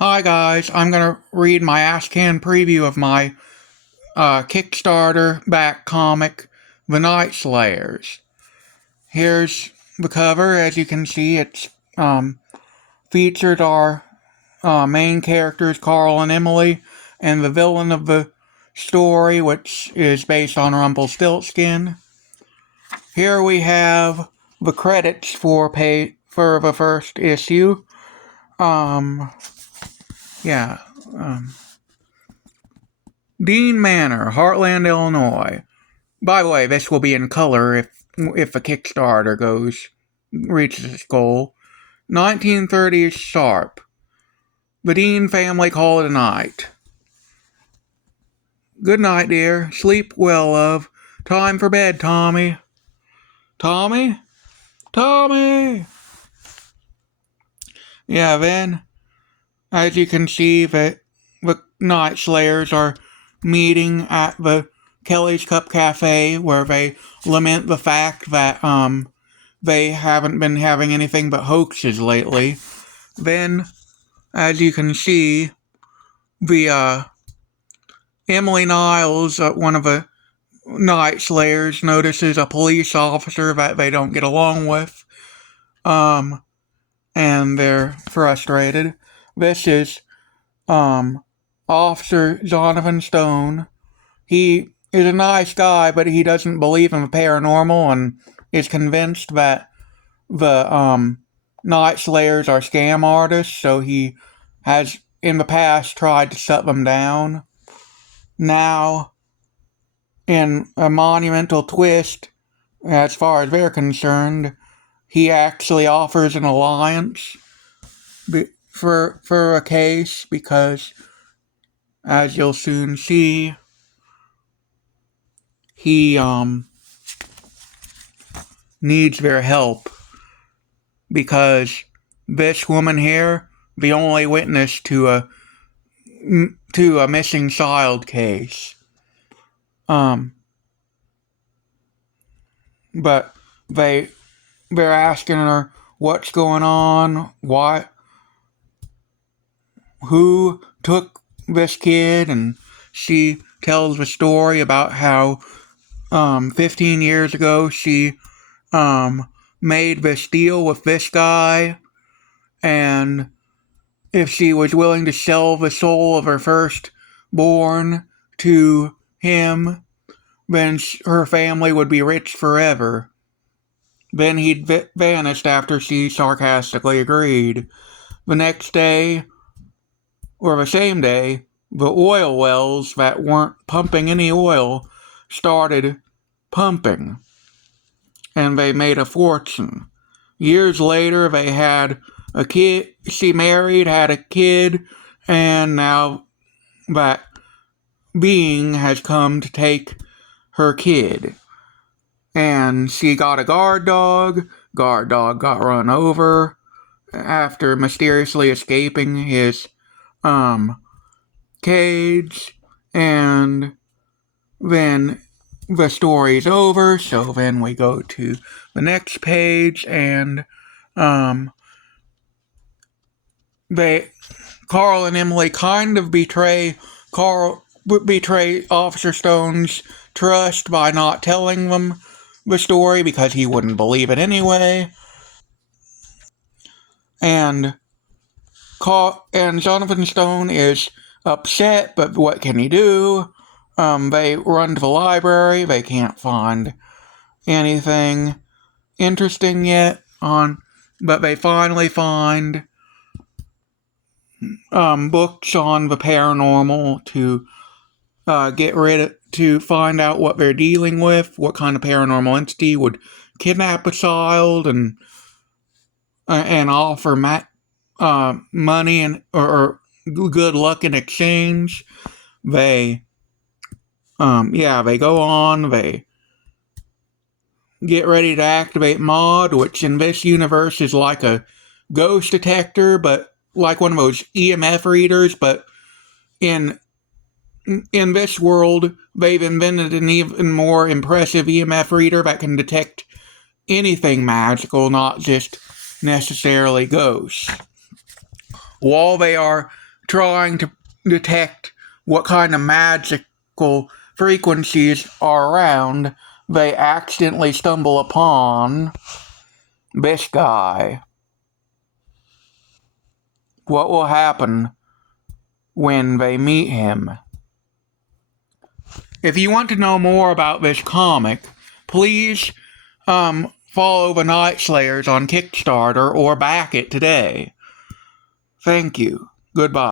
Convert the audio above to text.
Hi guys, I'm gonna read my Ashcan preview of my Kickstarter back comic, The Night Slayers. Here's the cover. As you can see, it's featured our main characters, Carl and Emily, and the villain of the story, which is based on Rumpelstiltskin. Here we have the credits for the first issue. Um, yeah. Dean Manor, Heartland, Illinois. By the way, this will be in color if the Kickstarter reaches its goal. 1930s sharp. The Dean family call it a night. Good night, dear. Sleep well, love. Time for bed, Tommy. Tommy? Tommy! Yeah, then, as you can see, the Night Slayers are meeting at the Kelly's Cup Cafe where they lament the fact that they haven't been having anything but hoaxes lately. Then, as you can see, the Emily Niles, one of the Night Slayers, notices a police officer that they don't get along with, and they're frustrated. This is Officer Jonathan Stone. He is a nice guy, but he doesn't believe in the paranormal and is convinced that the Night Slayers are scam artists, so he has in the past tried to shut them down. Now, in a monumental twist, as far as they're concerned, he actually offers an alliance for a case because, as you'll soon see, he needs their help because this woman here, the only witness to a missing child case. But they're asking her what's going on, who took this kid, and she tells the story about how 15 years ago she made this deal with this guy, and if she was willing to sell the soul of her firstborn to him, then her family would be rich forever. Then he'd vanished after she sarcastically agreed. The next day, or the same day, the oil wells that weren't pumping any oil started pumping, and they made a fortune. Years later, they had a kid. She married, had a kid, and now that being has come to take her kid. And she got a guard dog. Guard dog got run over after mysteriously escaping his cage. And then the story's over, so then we go to the next page, and Carl and Emily kind of betray Officer Stone's trust by not telling them the story because he wouldn't believe it anyway. And Jonathan Stone is upset, but what can he do? They run to the library. They can't find anything interesting yet but they finally find books on the paranormal to find out what they're dealing with, what kind of paranormal entity would kidnap a child and offer money or good luck in exchange. They go on. They get ready to activate Maud, which in this universe is like a ghost detector, but like one of those EMF readers. But in this world, they've invented an even more impressive EMF reader that can detect anything magical, not just necessarily ghosts. While they are trying to detect what kind of magical frequencies are around, they accidentally stumble upon this guy. What will happen when they meet him? If you want to know more about this comic, please follow the Night Slayers on Kickstarter or back it today. Thank you. Goodbye.